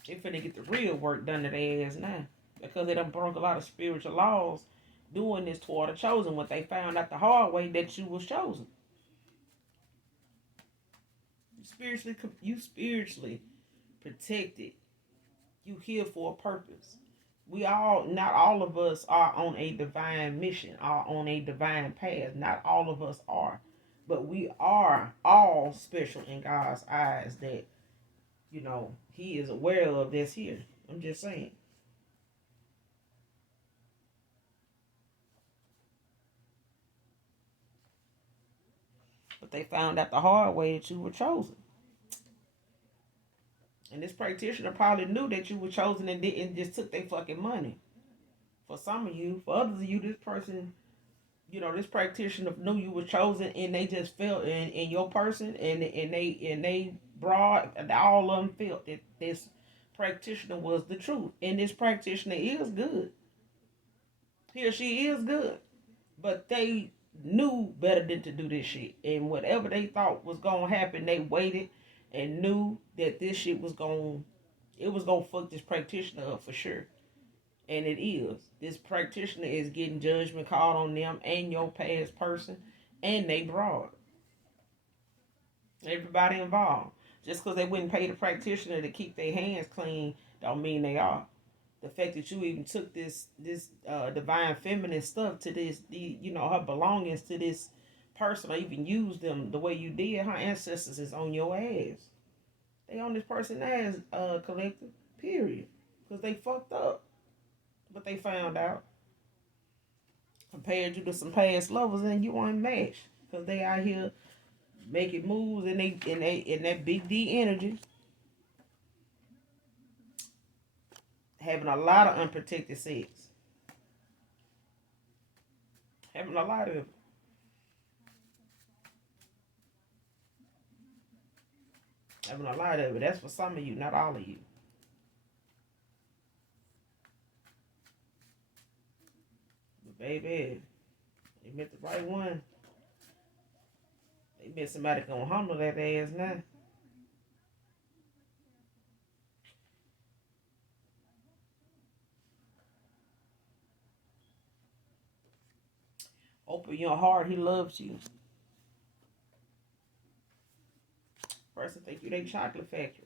They finna get the real work done to their ass now because they done broke a lot of spiritual laws doing this toward the chosen when they found out the hard way that you was chosen. You spiritually protected. You here for a purpose. Not all of us are on a divine mission, are on a divine path. Not all of us are. But we are all special in God's eyes that, he is aware of that's here. I'm just saying. But they found out the hard way that you were chosen. And this practitioner probably knew that you were chosen and didn't just took their fucking money. For some of you, for others of you, this person, this practitioner knew you were chosen and they just felt in your person and they brought all of them felt that this practitioner was the truth. And this practitioner is good. He or she is good. But they knew better than to do this shit. And whatever they thought was gonna happen, they waited and knew that this shit was gonna fuck this practitioner up for sure. And it is. This practitioner is getting judgment called on them and your past person and they broad. Everybody involved. Just because they wouldn't pay the practitioner to keep their hands clean don't mean they are. The fact that you even took this divine feminine stuff to her belongings to this person or even used them the way you did, her ancestors is on your ass. They on this person's ass, collective, period. Because they fucked up. But they found out. Compared you to some past lovers and you unmatched. Because they out here making moves and they in that big D energy. Having a lot of unprotected sex. Having a lot of it. Having a lot of it. That's for some of you, not all of you. But baby, they met the right one. They met somebody gonna humble that ass now. Open your heart, he loves you. Person think you they chocolate factory.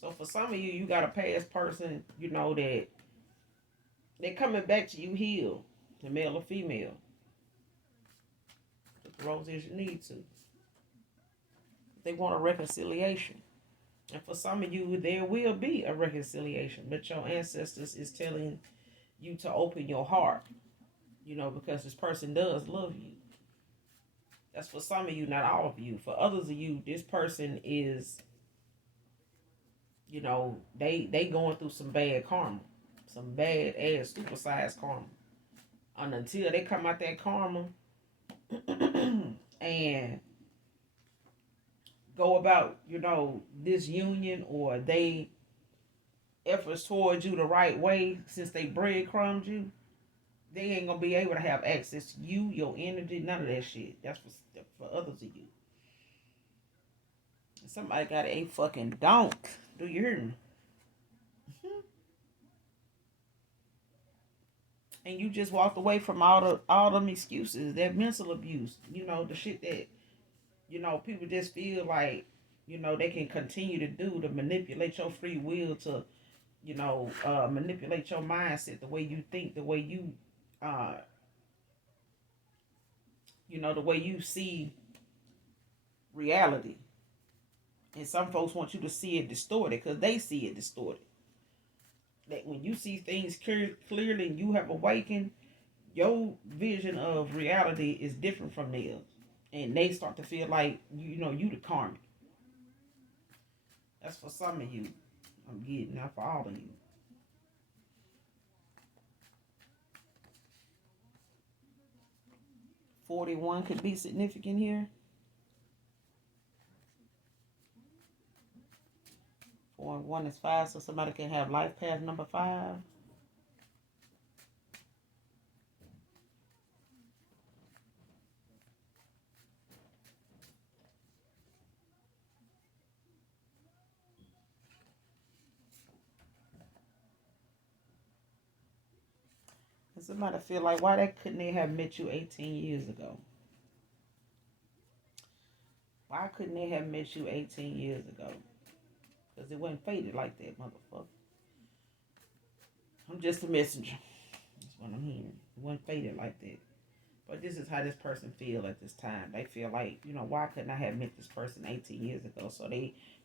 So for some of you, you got a past person, that they're coming back to you healed, the male or female. Put the roses you need to. They want a reconciliation. And for some of you, there will be a reconciliation. But your ancestors is telling you to open your heart, because this person does love you. That's for some of you, not all of you. For others of you, this person is, they going through some bad karma, some bad ass supersized karma. And until they come out that karma and go about, this union, or they efforts towards you the right way, since they breadcrumbed you, they ain't gonna be able to have access to you, your energy, none of that shit. That's for others of you. Somebody got a fucking donk. Do you hear me? And you just walked away from all them excuses, that mental abuse, the shit that people just feel like they can continue to do to manipulate your free will, to manipulate your mindset, the way you think, the way you uh the way you see reality. And some folks want you to see it distorted because they see it distorted. That when you see things clearly and you have awakened, your vision of reality is different from theirs. And they start to feel like, you the karmic. That's for some of you. I'm getting, not for all of you. $41 could be significant here. 4 and 1 is 5, so somebody can have life path number 5. And somebody feel like, why couldn't they have met you 18 years ago? Why couldn't they have met you 18 years ago? Because it wasn't fated like that, motherfucker. I'm just a messenger. That's what I'm hearing. It wasn't fated like that. But this is how this person feel at this time. They feel like, why couldn't I have met this person 18 years ago? So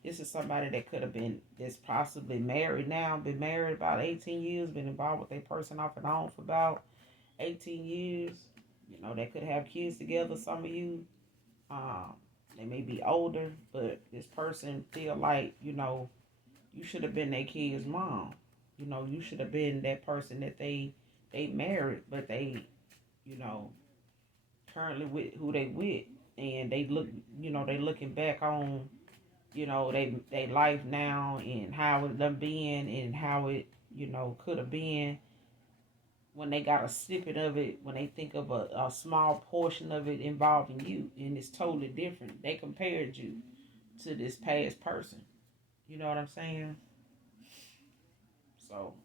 this is somebody that could have been, that's possibly married now, been married about 18 years, been involved with a person off and on for about 18 years. They could have kids together, some of you. They may be older, but this person feel like, you should have been their kid's mom. You should have been that person that they married, but they, currently with who they with, and they look, they looking back on, they life now and how it done been and how it, could have been, when they got a snippet of it, when they think of a small portion of it involving you, and it's totally different. They compared you to this past person. You know what I'm saying? So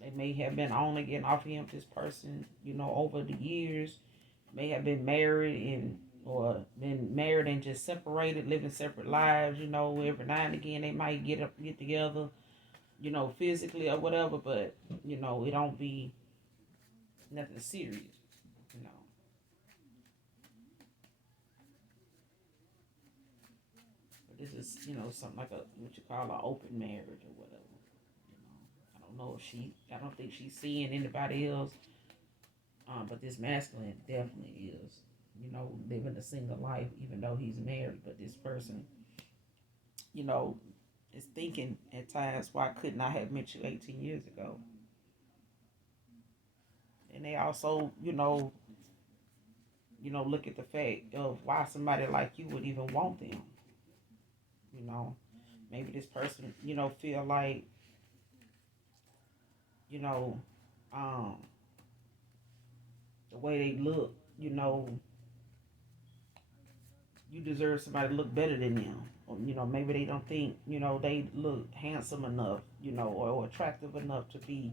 they may have been on again off him, this person, over the years. May have been married and just separated, living separate lives. Every now and again they might get together, physically or whatever, but it don't be nothing serious. you know. But this is, something like what you call an open marriage or whatever. I don't know if I don't think she's seeing anybody else. But this masculine definitely is, living a single life, even though he's married. But this person, is thinking at times, why couldn't I have met you 18 years ago? And they also, look at the fact of why somebody like you would even want them. You know, maybe this person, feel like, you know, um, the way they look, you deserve somebody to look better than them. Or, maybe they don't think, they look handsome enough, or attractive enough to be,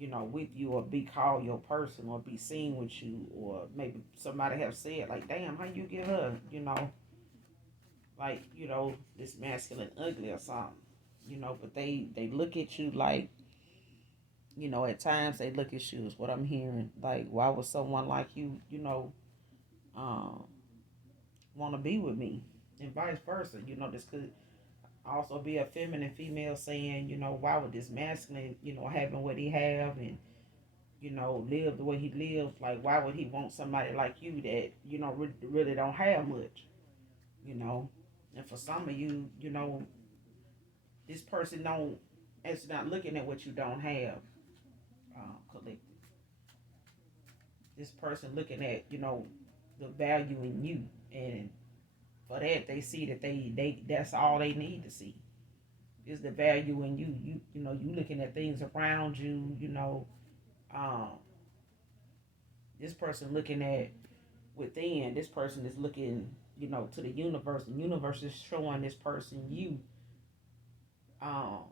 with you, or be called your person, or be seen with you, or maybe somebody have said like, damn, how you get her, like, this masculine ugly or something, but they look at you like, at times they look at you, is what I'm hearing, like, why would someone like you, um, want to be with me, and vice versa, this could Also be a feminine female saying, why would this masculine, having what he have and, live the way he lived, like why would he want somebody like you that, really don't have much, you know? And for some of you, this person don't, it's not looking at what you don't have, collective. This person looking at, the value in you. And for that, they see that they that's all they need to see is the value in you. You looking at things around you. Um, this person looking at within. This person is looking, to the universe. The universe is showing this person you. Um,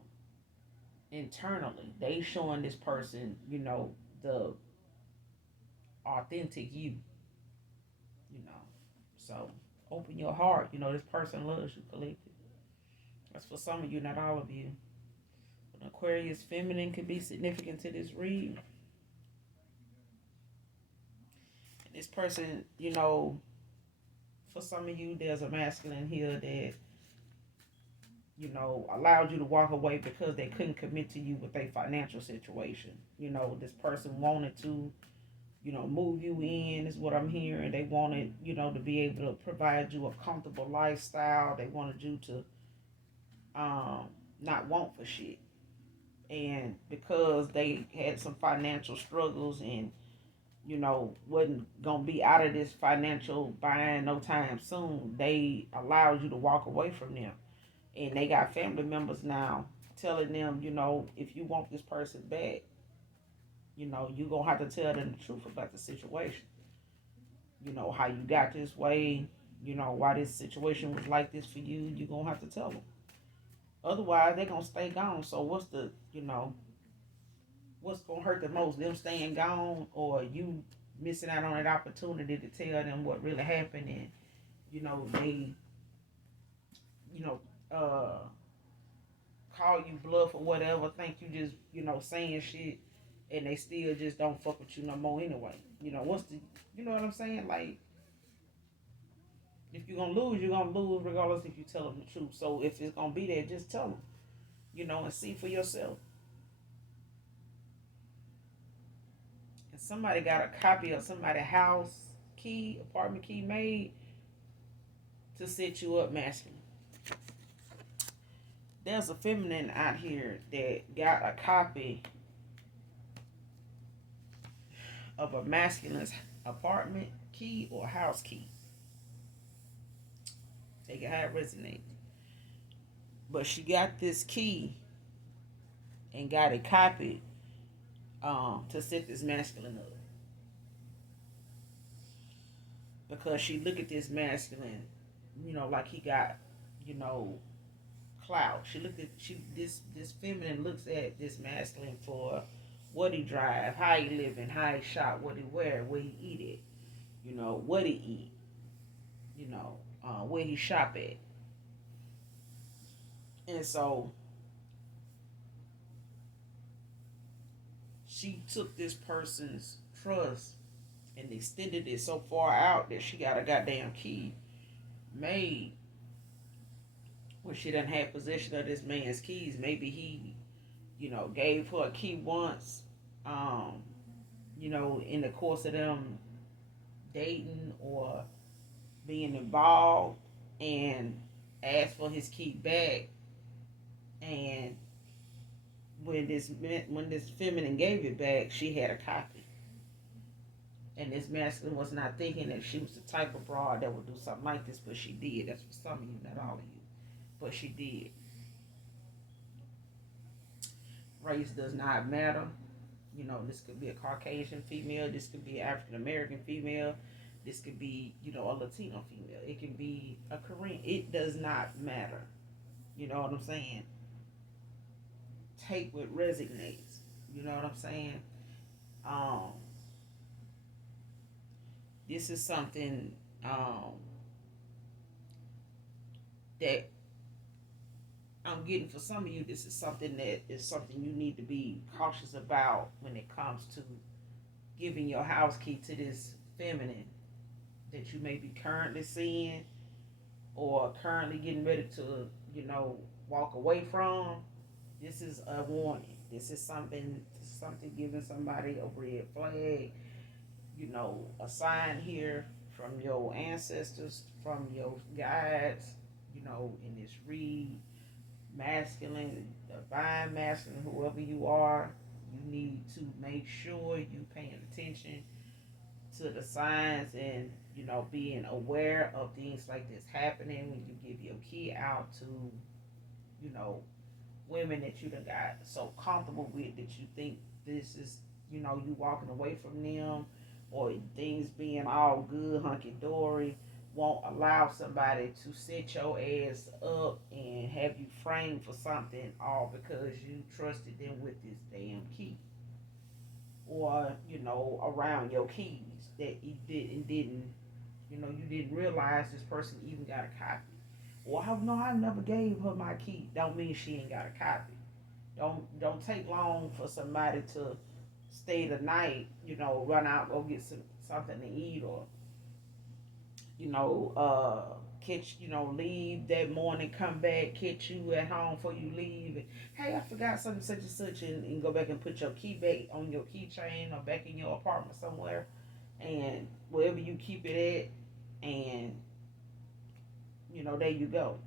Internally, they showing this person, the authentic you. You know, so open your heart. This person loves you, collective. That's for some of you, not all of you. But Aquarius feminine could be significant to this read. And this person, for some of you, there's a masculine here that, allowed you to walk away because they couldn't commit to you with a financial situation. This person wanted to, move you in, is what I'm hearing. They wanted, to be able to provide you a comfortable lifestyle. They wanted you to not want for shit. And because they had some financial struggles and, wasn't gonna be out of this financial bind no time soon, they allowed you to walk away from them. And they got family members now telling them, if you want this person back, you're gonna have to tell them the truth about the situation. How you got this way, why this situation was like this for you, you're gonna have to tell them. Otherwise, they're gonna stay gone. So what's gonna hurt the most? Them staying gone or you missing out on that opportunity to tell them what really happened and, they, you know, call you bluff or whatever, think you just, saying shit and they still just don't fuck with you no more anyway. What's the, you know what I'm saying? Like, if you're gonna lose, you're gonna lose regardless if you tell them the truth. So if it's gonna be there, just tell them, and see for yourself. And somebody got a copy of somebody's house key, apartment key made to set you up masculine. There's a feminine out here that got a copy of a masculine's apartment key or house key. Take it how it resonates. But she got this key and got it copied to set this masculine up. Because she look at this masculine, like he got, clout. This feminine looks at this masculine for what he drive, how he living, how he shop, what he wear, where he eat it, what he eat, where he shop at. And so she took this person's trust and extended it so far out that she got a goddamn key made where she done had possession of this man's keys. Maybe he, gave her a key once, in the course of them dating or being involved and asked for his key back. And when this feminine gave it back, she had a copy. And this masculine was not thinking that she was the type of broad that would do something like this, but she did. That's for some of you, not all of you. But she did. Race does not matter. This could be a Caucasian female. This could be an African American female. This could be, a Latino female. It can be a Korean. It does not matter. You know what I'm saying? Take what resonates. You know what I'm saying? This is something that I'm getting for some of you. This is something you need to be cautious about when it comes to giving your house key to this feminine that you may be currently seeing or currently getting ready to, walk away from, this is a warning. This is something giving somebody a red flag, a sign here from your ancestors, from your guides, in this read, masculine, divine masculine, whoever you are, you need to make sure you paying attention to the signs and being aware of things like this happening when you give your key out to you know women that you done got so comfortable with that you think this is you walking away from them, or things being all good hunky-dory won't allow somebody to set your ass up and have you framed for something, all because you trusted them with this damn key, or around your keys that you didn't you didn't realize this person even got a copy. Well, no, I never gave her my key. Don't mean she ain't got a copy. Don't take long for somebody to stay the night. Run out, go get something to eat, or catch leave that morning, come back, catch you at home before you leave. And, hey, I forgot something such and such, and go back and put your key back on your keychain or back in your apartment somewhere, and wherever you keep it at, and there you go.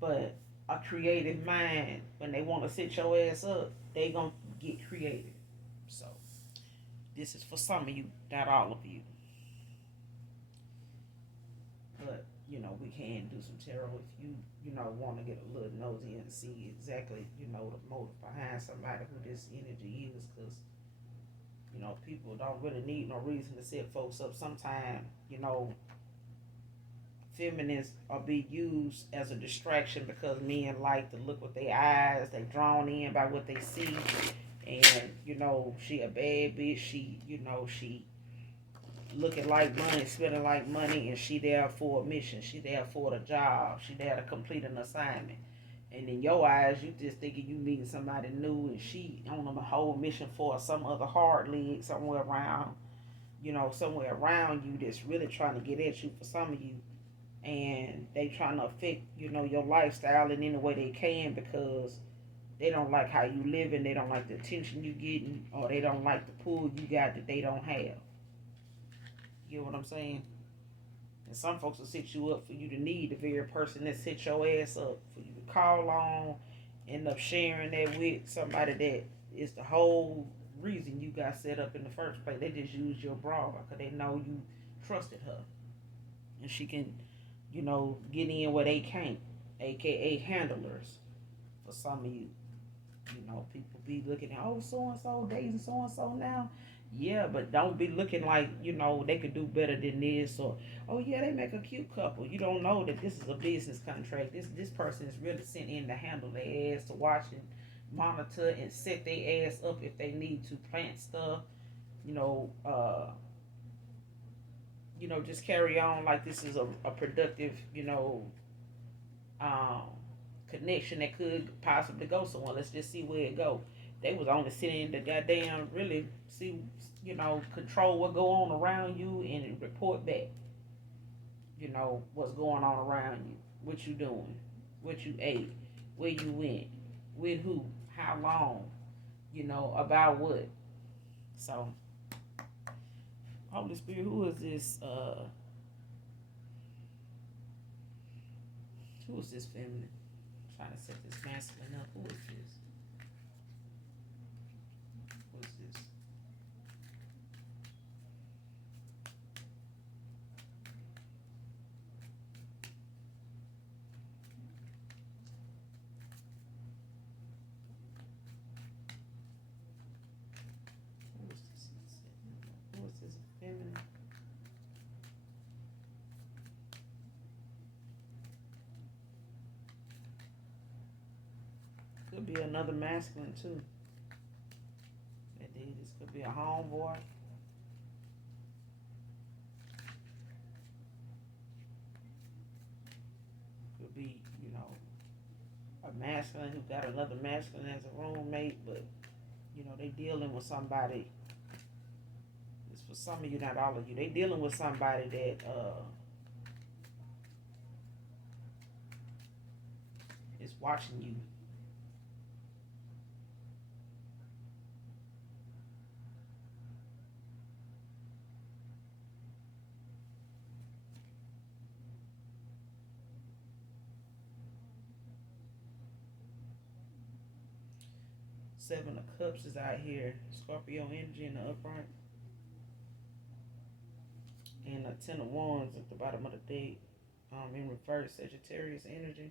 But a creative mind, when they want to set your ass up, they gonna get creative. So this is for some of you, not all of you. But we can do some tarot if you want to get a little nosy and see exactly the motive behind somebody who this energy is, because people don't really need no reason to set folks up. Sometimes feminists are being used as a distraction because men like to look with their eyes. They drawn in by what they see, and she a bad bitch. She looking like money, spending like money, and she there for a mission. She there for the job. She there to complete an assignment. And in your eyes, you just thinking you meeting somebody new, and she on a whole mission for some other hard leg somewhere around you that's really trying to get at you for some of you, and they trying to affect your lifestyle in any way they can, because they don't like how you living, they don't like the attention you getting, or they don't like the pull you got that they don't have. You know what I'm saying? And some folks will set you up for you to need the very person that set your ass up for you to call on, end up sharing that with somebody that is the whole reason you got set up in the first place. They just used your bra because they know you trusted her, and she can get in where they can't, aka handlers. For some of you, people be looking at, oh, so and so dating so and so now. Yeah, but don't be looking like they could do better than this, or oh yeah, they make a cute couple. You don't know that this is a business contract. This person is really sent in to handle their ass, to watch and monitor and set their ass up if they need to plant stuff. You know, uh, just carry on like this is a productive, um, connection that could possibly go somewhere. Let's just see where it go. They was only sitting to goddamn really see, control what go on around you and report back. What's going on around you, what you doing, what you ate, where you went, with who, how long, about what. So, Holy Spirit, who is this? Who is this feminine? I'm trying to set this masculine up. Who is this? Who is this? Who is this? Who is this feminine? Could be another masculine too. Indeed, this could be a homeboy. Could be, a masculine who got another masculine as a roommate, but they dealing with somebody. It's for some of you, not all of you. They dealing with somebody that is watching you. Seven of Cups is out here. Scorpio energy in the upright. And a Ten of Wands at the bottom of the deck. In reverse, Sagittarius energy.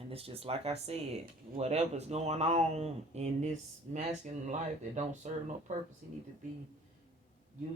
And it's just like I said, whatever's going on in this masculine life that don't serve no purpose, he need to be